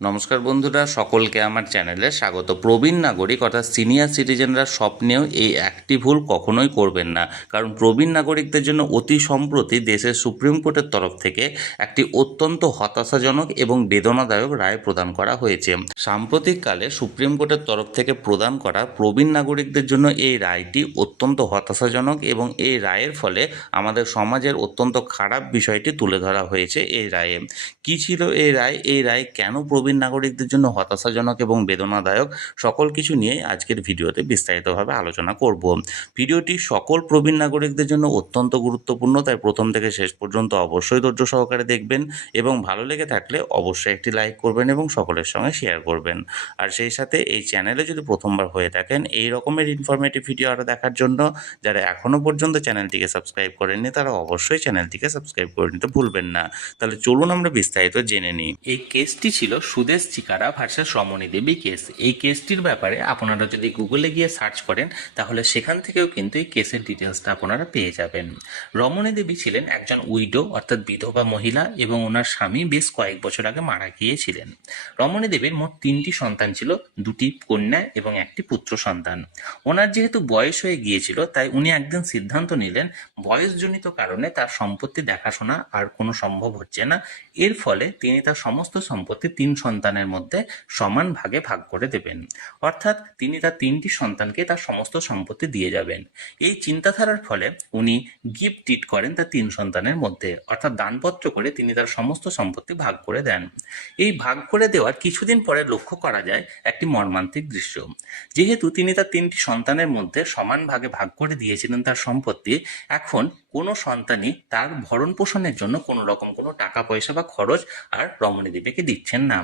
নমস্কার বন্ধুরা, সকলকে আমার চ্যানেলে স্বাগত। প্রবীণ নাগরিক অর্থাৎ সিনিয়র সিটিজেনরা স্বপ্নেও এই একটি ভুল কখনোই করবেন না, কারণ প্রবীণ নাগরিকদের জন্য অতি সম্প্রতি দেশের সুপ্রিম কোর্টের তরফ থেকে একটি অত্যন্ত হতাশাজনক এবং বেদনাদায়ক রায় প্রদান করা হয়েছে। সাম্প্রতিককালে সুপ্রিম কোর্টের তরফ থেকে প্রদান করা প্রবীণ নাগরিকদের জন্য এই রায়টি অত্যন্ত হতাশাজনক এবং এই রায়ের ফলে আমাদের সমাজের অত্যন্ত খারাপ বিষয়টি তুলে ধরা হয়েছে এই রায়ে। কি ছিল এই রায়, এই রায় কেন প্রবীণ নাগরিকদের জন্য হতাশাজনক এবং বেদনাদায়ক, সকল কিছু নিয়ে আজকের ভিডিওতে বিস্তারিতভাবে আলোচনা করব। ভিডিওটি সকল প্রবীণ নাগরিকদের জন্য অত্যন্ত গুরুত্বপূর্ণ, তাই প্রথম থেকে শেষ পর্যন্ত অবশ্যই ধৈর্য সহকারে দেখবেন এবং ভালো লেগে থাকলে অবশ্যই একটি লাইক করবেন এবং সকলের সঙ্গে শেয়ার করবেন। আর সেই সাথে এই চ্যানেলে যদি প্রথমবার হয়ে থাকেন এই রকমের ইনফরমেটিভ ভিডিও আরও দেখার জন্য যারা এখনও পর্যন্ত চ্যানেলটিকে সাবস্ক্রাইব করেননি তারা অবশ্যই চ্যানেলটিকে সাবস্ক্রাইব করে নিতে ভুলবেন না। তাহলে চলুন আমরা বিস্তারিত জেনে নিই। এই কেসটি ছিল সুদেশ চিকারা ভার্সেস রমণী দেবী কেস। এই কেসটির ব্যাপারে আপনারা যদি গুগলে গিয়ে সার্চ করেন তাহলে সেখান থেকেও কিন্তু এই কেসের ডিটেলসটা আপনারা পেয়ে যাবেন। রমণী দেবী ছিলেন একজন উইডো অর্থাৎ বিধবা মহিলা এবং ওনার স্বামী বেশ কয়েক বছর আগে মারা গিয়েছিলেন। রমণী দেবীর মোট 3টি সন্তান ছিল, 2টি কন্যা এবং একটি পুত্র সন্তান। ওনার যেহেতু বয়স হয়ে গিয়েছিল তাই উনি একদিন সিদ্ধান্ত নিলেন বয়সজনিত কারণে তার সম্পত্তি দেখাশোনা আর কোনো সম্ভব হচ্ছে না। এর ফলে তিনি তার সমস্ত সম্পত্তি 3 সন্তানের মধ্যে সমান ভাগে ভাগ করে দেবেন, অর্থাৎ তিনি তার 3টি সন্তানকে তার সমস্ত সম্পত্তি দিয়ে যাবেন। এই চিন্তাধারার ফলে উনি গিফট ডিড করেন তার 3 সন্তানের মধ্যে, অর্থাৎ দানপত্র করে তিনি তার সমস্ত সম্পত্তি ভাগ করে দেন। এই ভাগ করে দেওয়ার কিছুদিন পরে লক্ষ্য করা যায় একটি মর্মান্তিক দৃশ্য। যেহেতু তিনি তার 3টি সন্তানের মধ্যে সমান ভাগে ভাগ করে দিয়েছিলেন তার সম্পত্তি, এখন কোনো সন্তানই তার ভরণ পোষণের জন্য কোনো রকম কোনো টাকা পয়সা বা খরচ আর রমণী দেবীকে দিচ্ছেন না।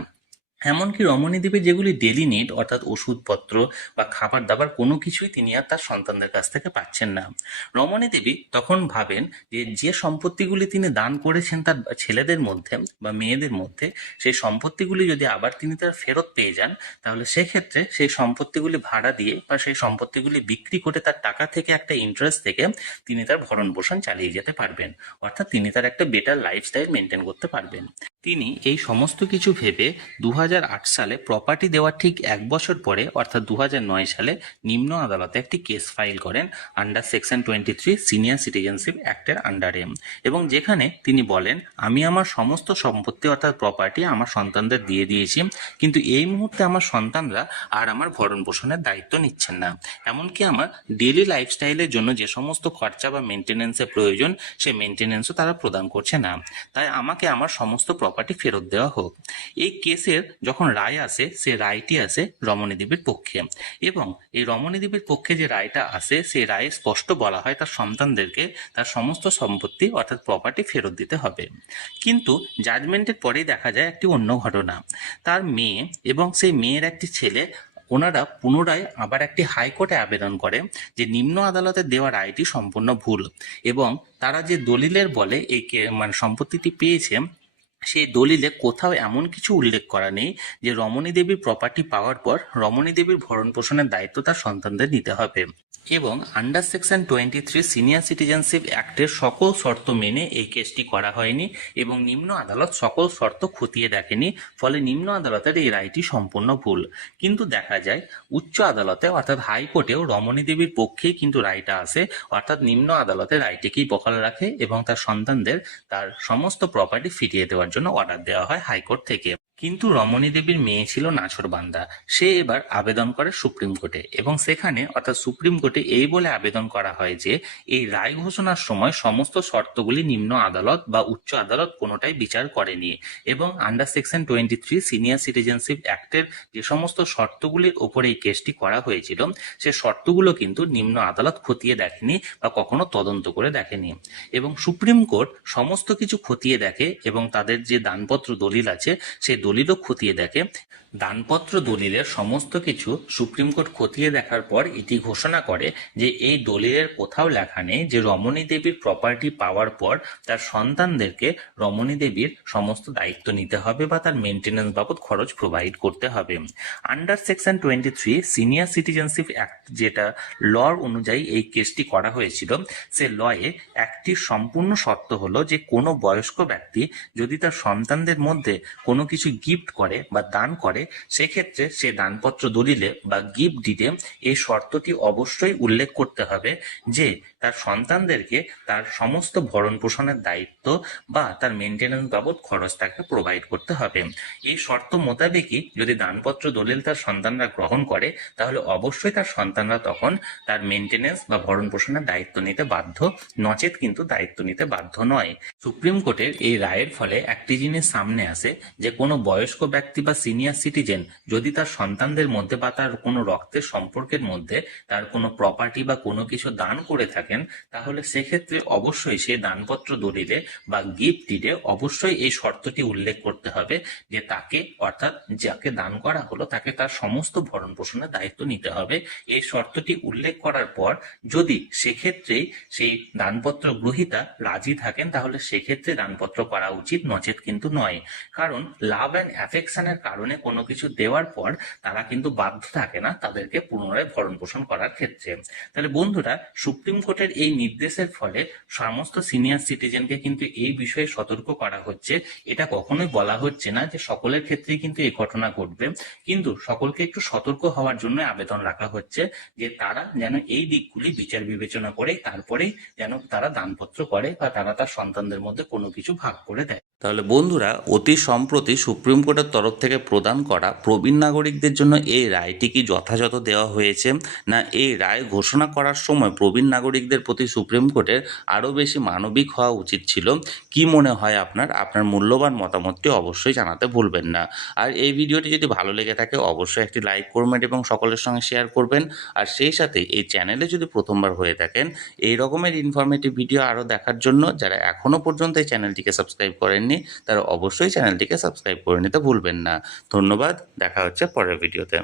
এমনকি রমণী দেবীর যেগুলি ডেলি নিড অর্থাৎ ওষুধপত্র বা খাবার দাবার কোনো কিছুই তিনি আর তার সন্তানদের কাছ থেকে পাচ্ছেন না। রমণী দেবী তখন ভাবেন যে যে সম্পত্তিগুলি তিনি দান করেছেন তার ছেলেদের মধ্যে বা মেয়েদের মধ্যে, সেই সম্পত্তিগুলি যদি আবার তিনি তার ফেরত পেয়ে যান তাহলে সেক্ষেত্রে সেই সম্পত্তিগুলি ভাড়া দিয়ে বা সেই সম্পত্তিগুলি বিক্রি করে তার টাকা থেকে একটা ইন্টারেস্ট থেকে তিনি তার ভরণ পোষণ চালিয়ে যেতে পারবেন, অর্থাৎ তিনি তার একটা বেটার লাইফস্টাইল মেনটেন করতে পারবেন। তিনি এই সমস্ত কিছু ভেবে 2008 সালে প্রপার্টি দেওয়ার ঠিক 1 বছর পরে অর্থাৎ 2009 সালে নিম্ন আদালতে একটি কেস ফাইল করেন আন্ডার সেকশন 23 সিনিয়র সিটিজেনশিপ অ্যাক্টের আন্ডারে, এবং যেখানে তিনি বলেন আমি আমার সমস্ত সম্পত্তি অর্থাৎ প্রপার্টি আমার সন্তানদের দিয়ে দিয়েছি, কিন্তু এই মুহূর্তে আমার সন্তানরা আর আমার ভরণ পোষণের দায়িত্ব নিচ্ছেন না, এমনকি আমার ডেইলি লাইফস্টাইলের জন্য যে সমস্ত খরচা বা মেনটেন্যান্সের প্রয়োজন সেই মেনটেন্যান্সও তারা প্রদান করছে না, তাই আমাকে আমার সমস্ত প্রপার্টি ফেরত দেওয়া হোক। এই কেসের যখন রায় আসে সে রায়টি আসে রমণী দেবীর পক্ষে, এবং এই রমণী দেবীর পক্ষে যে রায়টা আসে সেই রায়ে স্পষ্ট বলা হয় তার সন্তানদেরকে তার সমস্ত সম্পত্তি অর্থাৎ প্রপার্টি ফেরত দিতে হবে। কিন্তু জাজমেন্টের পরেই দেখা যায় একটি অন্য ঘটনা। তার মেয়ে এবং সেই মেয়ের একটি ছেলে ওনারা পুনরায় আবার একটি হাইকোর্টে আবেদন করে যে নিম্ন আদালতের দেওয়া রায়টি সম্পূর্ণ ভুল, এবং তারা যে দলিলের বলে এই সম্পত্তিটি পেয়েছে সেই দলিলে কোথাও এমন কিছু উল্লেখ করা নেই যে রমণী দেবীর প্রপার্টি পাওয়ার পর রমণী দেবীর ভরণ পোষণের দায়িত্ব তার সন্তানদের নিতে হবে। এবং আন্ডার সেকশন 23 সিনিয়র সিটিজেনশিপ অ্যাক্টের সকল শর্ত মেনে এই কেসটি করা হয়নি এবং নিম্ন আদালত সকল শর্ত খতিয়ে দেখেনি, ফলে নিম্ন আদালতের এই রায়টি সম্পূর্ণ ভুল। কিন্তু দেখা যায় উচ্চ আদালতে অর্থাৎ হাইকোর্টেও রমণী দেবীর পক্ষেই কিন্তু রায়টা আসে, অর্থাৎ নিম্ন আদালতে রায়টিকেই বহাল রাখে এবং তার সন্তানদের তার সমস্ত প্রপার্টি ফিরিয়ে দেওয়ার জন্য অর্ডার দেওয়া হয় হাইকোর্ট থেকে। কিন্তু রমণী দেবীর মেয়ে ছিল নাছোড়বান্দা, সে এবার আবেদন করে সুপ্রিম কোর্টে, এবং সেখানে অর্থাৎ সুপ্রিম কোর্টে এই বলে আবেদন করা হয় যে এই রায় ঘোষণার সময় সমস্ত শর্তগুলি নিম্ন আদালত বা উচ্চ আদালত কোনোটাই বিচার করেনি, এবং আন্ডার সেকশন 23 সিনিয়র সিটিজেনশিপ অ্যাক্টের যে সমস্ত শর্তগুলির ওপরে এই কেসটি করা হয়েছিল সে শর্তগুলো কিন্তু নিম্ন আদালত খতিয়ে দেখেনি বা কখনো তদন্ত করে দেখেনি, এবং সুপ্রিম কোর্ট সমস্ত কিছু খতিয়ে দেখে এবং তাদের যে দানপত্র দলিল আছে সেই দলিলও খতিয়ে দেখে। দানপত্র দলিলের সমস্ত কিছু সুপ্রিম কোর্ট খতিয়ে দেখার পর এটি ঘোষণা করে যে এই দলিলের কোথাও লেখা নেই যে রমণী দেবীর প্রপার্টি পাওয়ার পর তার সন্তানদেরকে রমণী দেবীর সমস্ত দায়িত্ব নিতে হবে বা তার মেনটেন্যান্স বাবদ খরচ প্রোভাইড করতে হবে। Under section 23 senior citizenship act, যেটা লর অনুযায়ী এই কেসটি করা হয়েছিল, সে লয়ে একটি সম্পূর্ণ শর্ত হলো যে কোনো বয়স্ক ব্যক্তি যদি তার সন্তানদের মধ্যে কোনো কিছু গিফট করে বা দান করে, সেক্ষেত্রে সে দানপত্র দলিলে বা গিফট ডিডে এই শর্তটি অবশ্যই উল্লেখ করতে হবে যে তার সন্তানদেরকে তার সমস্ত ভরণ পোষণের দায়িত্ব বা তার মেনটেন্যান্স বাবদ খরচ তাকে প্রোভাইড করতে হবে। এই শর্ত মোতাবেকই যদি দানপত্র দলিল তার সন্তানরা গ্রহণ করে, তাহলে অবশ্যই তার সন্তানরা তখন তার মেনটেন্যান্স বা ভরণ পোষণের দায়িত্ব নিতে বাধ্য, নচেত কিন্তু দায়িত্ব নিতে বাধ্য নয়। সুপ্রিম কোর্টের এই রায়ের ফলে একটি জিনিস সামনে আসে যে কোনো বয়স্ক ব্যক্তি বা সিনিয়র সিটিজেন যদি তার সন্তানদের মধ্যে বা তার কোনো রক্তের সম্পর্কের মধ্যে তার কোনো প্রপার্টি বা কোনো কিছু দান করে থাকেন, তাহলে সেক্ষেত্রে অবশ্যই সেই দানপত্র দলিলে বা গিফট ডিডে অবশ্যই এই শর্তটি উল্লেখ করতে হবে যে তাকে, অর্থাৎ যাকে দান করা হলো, তাকে তার সমস্ত ভরণ পোষণের দায়িত্ব নিতে হবে। এই শর্তটি উল্লেখ করার পর যদি সেক্ষেত্রেই সেই দানপত্র গ্রহীতা রাজি থাকেন, তাহলে সেক্ষেত্রে দানপত্র করা উচিত, নচেত কিন্তু নয়। কারণ লাভ অ্যান্ড অ্যাফেকশনের কারণে কোনো কিছু দেওয়ার পর তারা কিন্তু বাধ্য থাকে না তাদেরকে পুনরায় ভরণ পোষণ করার ক্ষেত্রে। তাহলে বন্ধুরা, সুপ্রিম কোর্টের এই নির্দেশের ফলে সমস্ত সিনিয়র সিটিজেনকে কিন্তু এই বিষয়ে সতর্ক করা হচ্ছে। এটা কখনোই বলা হচ্ছে না যে সকলের ক্ষেত্রেই কিন্তু এই ঘটনা ঘটবে, কিন্তু সকলকে একটু সতর্ক হওয়ার জন্য আবেদন রাখা হচ্ছে যে তারা যেন এই দিকগুলি বিচার বিবেচনা করে তারপরেই যেন তারা দানপত্র করে বা তারা তার সন্তানদের মধ্যে কোনো কিছু ভাগ করে দেয়। তাহলে বন্ধুরা, অতি সম্প্রতি সুপ্রিম কোর্টের তরফ থেকে প্রদান করা প্রবীণ নাগরিকদের জন্য এই রায়টি কি যথাযথ দেওয়া হয়েছে, না এই রায় ঘোষণা করার সময় প্রবীণ নাগরিকদের প্রতি সুপ্রিম কোর্টের আরও বেশি মানবিক হওয়া উচিত ছিল? কি মনে হয় আপনার? আপনার মূল্যবান মতামতটি অবশ্যই জানাতে ভুলবেন না। আর এই ভিডিওটি যদি ভালো লেগে থাকে অবশ্যই একটি লাইক করবেন এবং সকলের সঙ্গে শেয়ার করবেন। আর সেই সাথে এই চ্যানেলে যদি প্রথমবার হয়ে থাকেন, এই রকমের ইনফরমেটিভ ভিডিও আরও দেখার জন্য যারা এখনও পর্যন্ত এই চ্যানেলটিকে সাবস্ক্রাইব করেননি, তারা অবশ্যই চ্যানেলটিকে সাবস্ক্রাইব করে নিতে ভুলবেন না। ধন্যবাদ, দেখা হচ্ছে পরের ভিডিওতে।